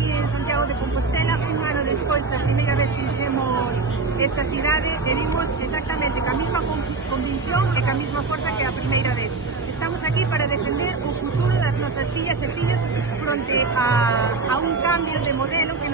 aquí en Santiago de Compostela, un ano despois da primeira vez que fixemos esta cidade, e vimos exactamente ca mesma convicción e ca mesma forza que a primeira vez. Estamos aquí para defender o futuro das nosas fillas e fillos fronte a un cambio de modelo que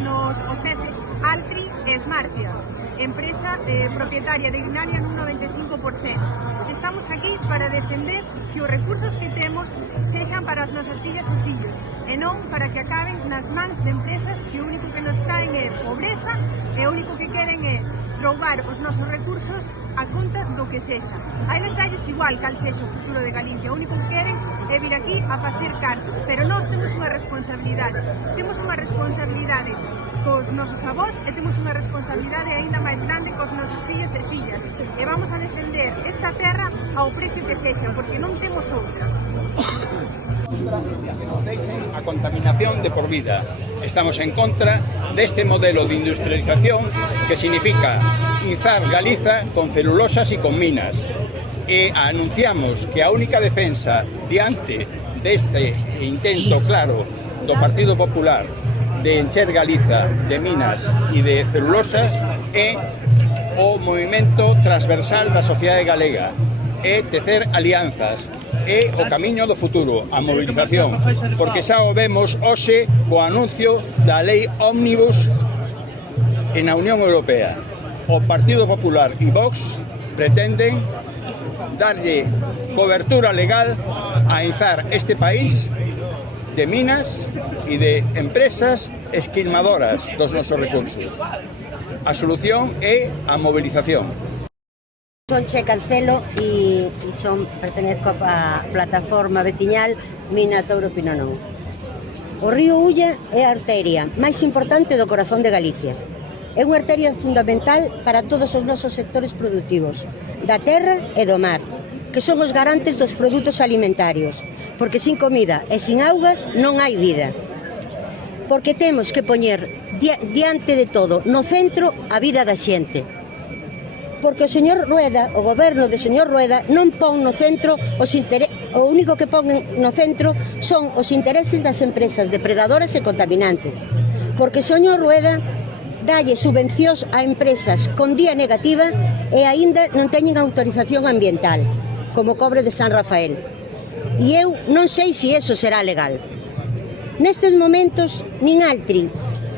nos ofrece Altri e Smartria, empresa propietaria de Ignalia nun 95%. Estamos aquí para defender que os recursos que temos sexan para as nosas fillas e fillos e non para que acaben nas mans de empresas que o único que nos traen é pobreza e o único que queren é roubar os nosos recursos a conta do que sexa. A eles dalles igual cal sexa o futuro de Galicia, o único que queren é vir aquí a facer cartos, pero nós temos unha responsabilidade cos nosos avós e temos unha responsabilidade aínda máis grande cos nosos fillos e fillas, e vamos a defender esta terra ao precio que sexa, porque non temos outra. A contaminación de por vida. Estamos en contra deste modelo de industrialización que significa izar Galiza con celulosas e con minas. E anunciamos que a única defensa diante deste intento claro do Partido Popular de encher Galiza de minas e de celulosas é o movimento transversal da sociedade galega, é tecer alianzas, é o camiño do futuro, a movilización, porque xa o vemos hoxe co anuncio da lei ómnibus na Unión Europea. O Partido Popular e Vox pretenden darlle cobertura legal a izar este país de minas e de empresas esquilmadoras dos nosos recursos. A solución é a movilización. Son Che Cancelo e pertenezco á plataforma veciñal Mina Touro Pinonón. O río Ulla é a arteria máis importante do corazón de Galicia. É unha arteria fundamental para todos os nosos sectores productivos, da terra e do mar, que son os garantes dos produtos alimentarios, porque sin comida e sin auga non hai vida. Porque temos que poñer diante de todo no centro a vida da xente. Porque o señor Rueda, o goberno do señor Rueda, non pon no centro o único que pon no centro son os intereses das empresas depredadoras e contaminantes. Porque o señor Rueda dalle subvencións a empresas con día negativa e aínda non teñen autorización ambiental, como Cobre de San Rafael. E eu non sei se iso será legal. Nestes momentos, nin Altri,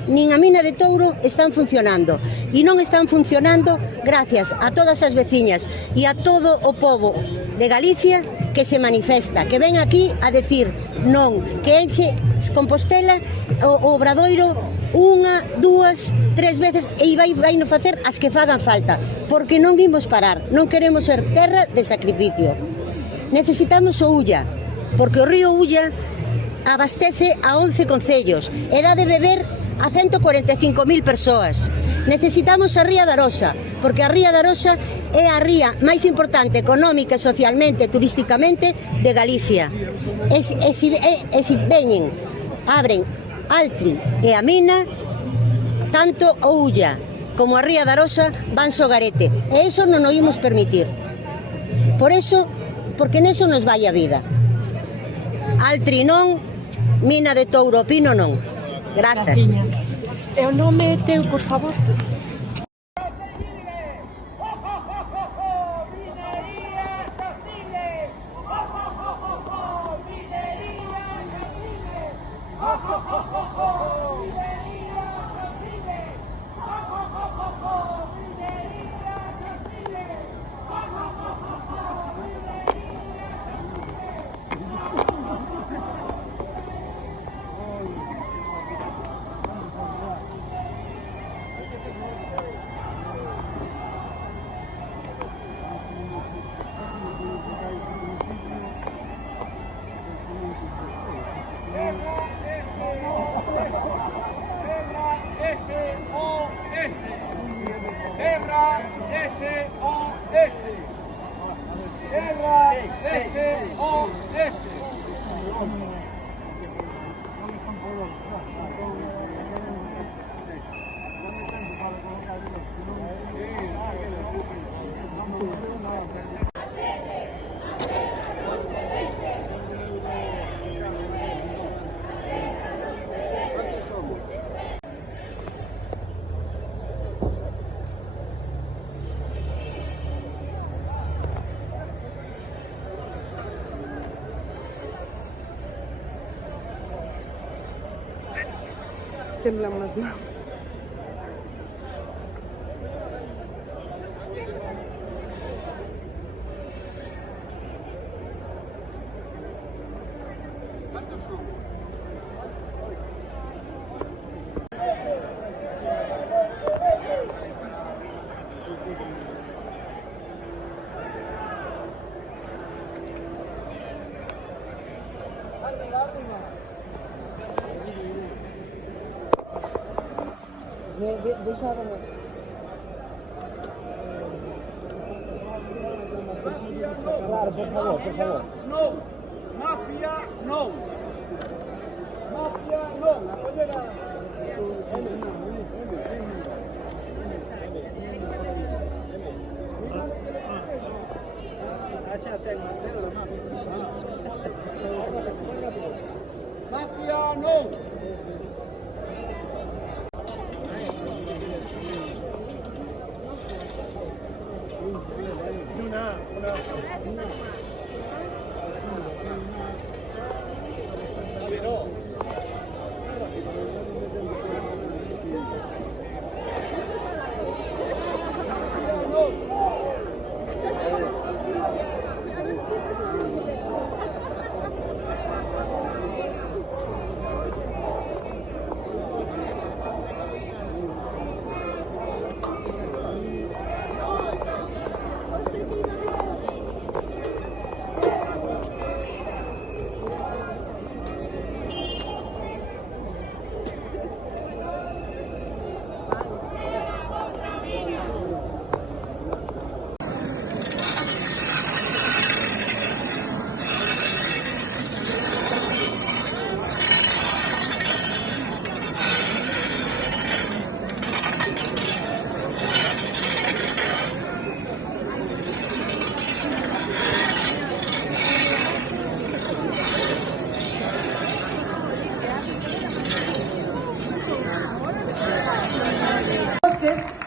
nin a mina de Touro están funcionando. E non están funcionando gracias a todas as veciñas e a todo o pobo de Galicia que se manifesta, que ven aquí a decir non, que enche Compostela o Obradoiro unha, dúas, tres veces e vai no facer as que fagan falta, porque non imos parar, non queremos ser terra de sacrificio. Necesitamos o Ulla, porque o río Ulla abastece a 11 concellos e dá de beber a 145.000 persoas. Necesitamos a Ría da Arosa, porque a Ría da Arosa é a ría máis importante económica, socialmente, turísticamente de Galicia. E se veñen, abren Altri e a mina, tanto o Ulla como a Ría da Arosa van sogarete. E iso non o imos permitir. Por eso, porque neso nos vai a vida. Altri non, mina de Touro Pino non. Grazas. E o nome teu, por favor? temblan más manos. Claro, por favor. No. Mafia, no. Mafia, no. Mafia, no.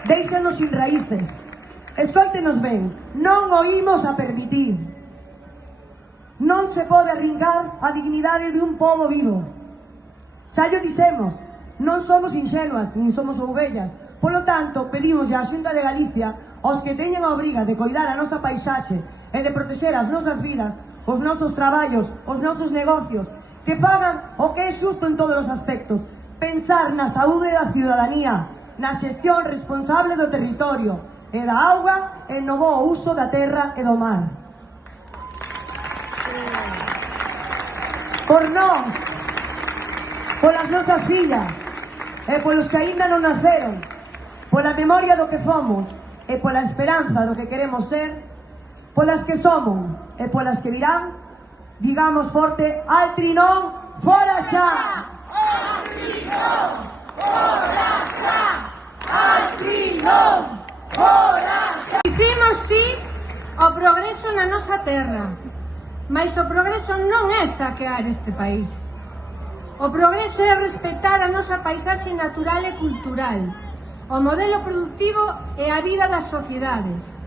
Déixanos sin raíces. Escóitenos ben, non o imos a permitir. Non se pode arrincar a dignidade de un pobo vivo. Xa llo dixemos, non somos inxenuas, nin somos ovellas. Polo tanto, pedimos á Xunta de Galicia, aos que teñen a obriga de coidar a nosa paisaxe e de protexer as nosas vidas, os nosos traballos, os nosos negocios, que fagan o que é xusto en todos os aspectos, pensar na saúde da ciudadanía, na xestión responsable do territorio e da auga e no bo uso da terra e do mar. Por nós, polas nosas fillas e polos que aínda non naceron, pola memoria do que fomos e pola esperanza do que queremos ser, polas que somos e polas que virán, digamos forte: altri non, fora xa! Altri non, fora xa! Altri non, fora xa! Dicimos sí ao progreso na nosa terra, mas o progreso non é saquear este país. O progreso é respetar a nosa paisaxe natural e cultural, o modelo productivo e a vida das sociedades.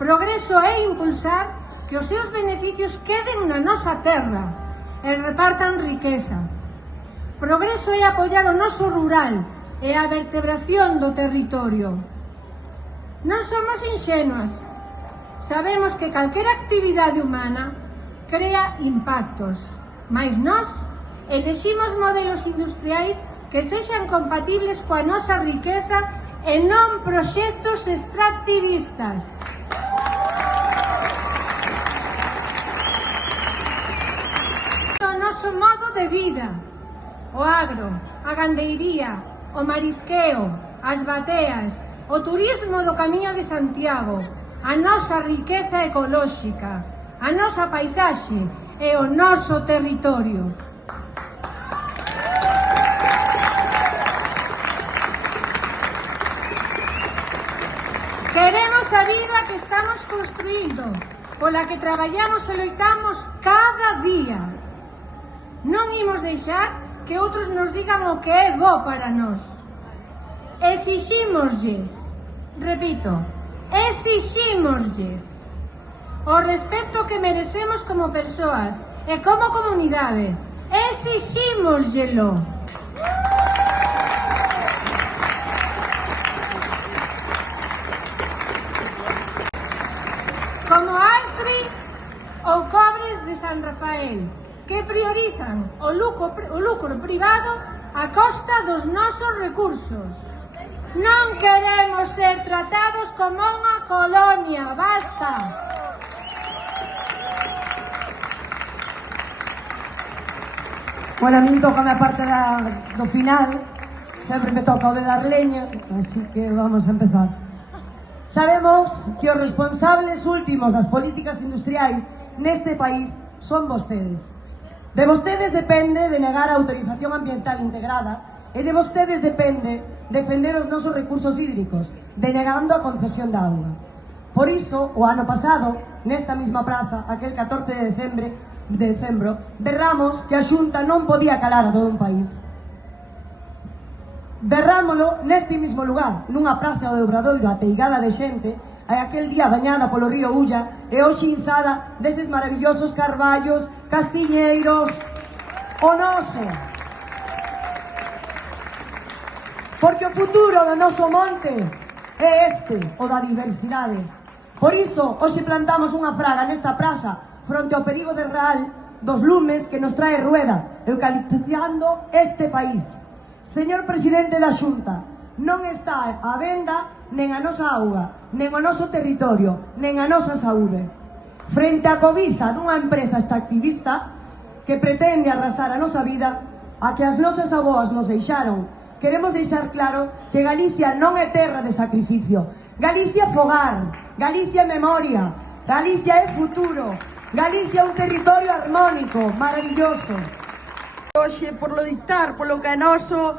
Progreso é impulsar que os seus beneficios queden na nosa terra e repartan riqueza. Progreso é apoiar o noso rural e a vertebración do territorio. Non somos inxenuas. Sabemos que calquera actividade humana crea impactos, mas nós eleximos modelos industriais que sexan compatibles coa nosa riqueza e non proxectos extractivistas. O noso modo de vida, o agro, a gandeiría, o marisqueo, as bateas, o turismo do Camiño de Santiago, a nosa riqueza ecolóxica, a nosa paisaxe e o noso territorio. Queremos a vida que estamos construindo, pola que traballamos e loitamos cada día. Non imos deixar que outros nos digan o que é bo para nós. Exixímoslles, repito, exixímoslles o respeto que merecemos como persoas e como comunidade. Exixímosllelo. de San Rafael, que priorizan o lucro privado a costa dos nosos recursos. Non queremos ser tratados como unha colonia, basta! Bueno, a min toca a parte do final, sempre me toca o de dar leña, así que vamos a empezar. Sabemos que os responsables últimos das políticas industriais neste país son vostedes. De vostedes depende de negar a autorización ambiental integrada e de vostedes depende defender os nosos recursos hídricos, denegando a concesión da auga. Por iso, o ano pasado, nesta mesma praza, aquel 14 de decembro, berramos que a Xunta non podía calar a todo un país. Berrámolo neste mesmo lugar, nunha praza de Obradoiro ateigada de xente, aquel día bañada polo río Ulla e hoxe inzada deses maravillosos carballos, castiñeiros, o noso. Porque o futuro do noso monte é este, o da diversidade. Por iso, hoxe plantamos unha fraga nesta praza fronte ao perigo de real dos lumes que nos trae Rueda, eucaliptizando este país. Señor presidente da Xunta, non está á venda nen a nosa auga, nen o noso territorio, nen a nosa saúde. Frente á cobiza dunha empresa extractivista que pretende arrasar a nosa vida, a que as nosas aboas nos deixaron, queremos deixar claro que Galicia non é terra de sacrificio. Galicia é fogar, Galicia é memoria, Galicia é futuro, Galicia é un territorio armónico, maravilloso. Hoxe, por lo dictar, polo que é noso,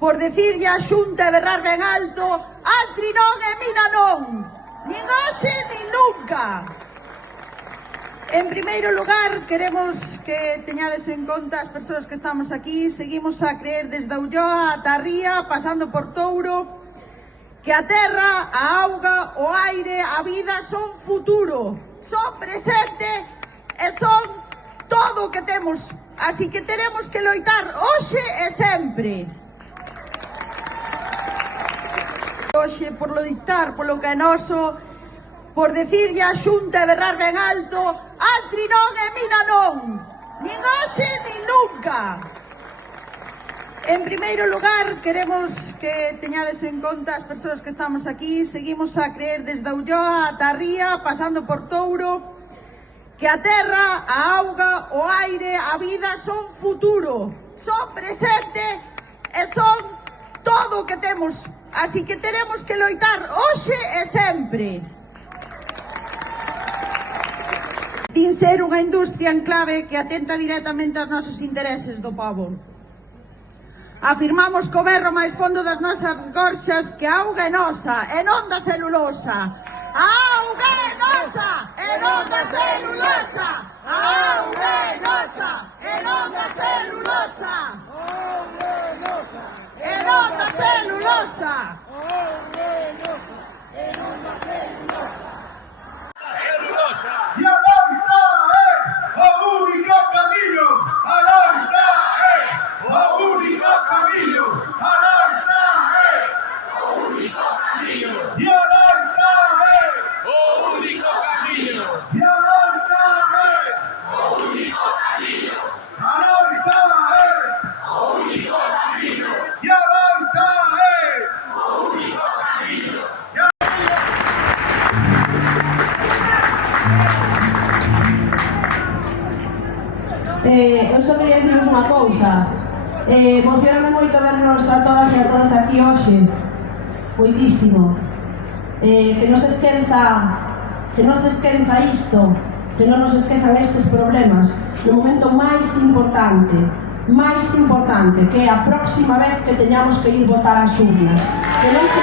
por decirlle a Xunta e berrar ben alto, altri non e mina non, nin hoxe nin nunca. En primeiro lugar, queremos que teñades en conta as persoas que estamos aquí, seguimos a creer desde Ulloa ata a Ría, pasando por Touro, que a terra, a auga, o aire, a vida son futuro, son presente e son todo o que temos. Así que tenemos que loitar hoxe e sempre. Hoxe, por lo dictar, polo que é noso, por decirlle a Xunta e berrar ben alto, altri non e mina non, nin hoxe nin nunca. En primeiro lugar, queremos que teñades en conta as persoas que estamos aquí, seguimos a creer desde Ulloa ata a Ría, pasando por Touro, que a terra, a auga, o aire, a vida son futuro, son presente e son todo o que temos. Así que tenemos que loitar hoxe e sempre. Din ser unha industria en clave que atenta directamente aos nosos intereses do povo. Afirmamos co berro máis fondo das nosas gorxas que a auga é nosa e non da celulosa. A auga é nosa e non da celulosa. A auga é nosa e non da celulosa. E non da celulosa. Y a loita é o único camino. A loita é o único camino. A loita é o único camino. Y a loita é o único camino. Y a loita é o único camino. A loita é o único camino. Y a loita é o único camino. Eu só queria dicirvos unha cousa. Emocioname moito vernos a todas e a todos aquí hoxe. Moitísimo. Que non se esqueza isto, que non nos esquezan estes problemas no momento máis importante, que é a próxima vez que teñamos que ir votar ás urnas. Que non se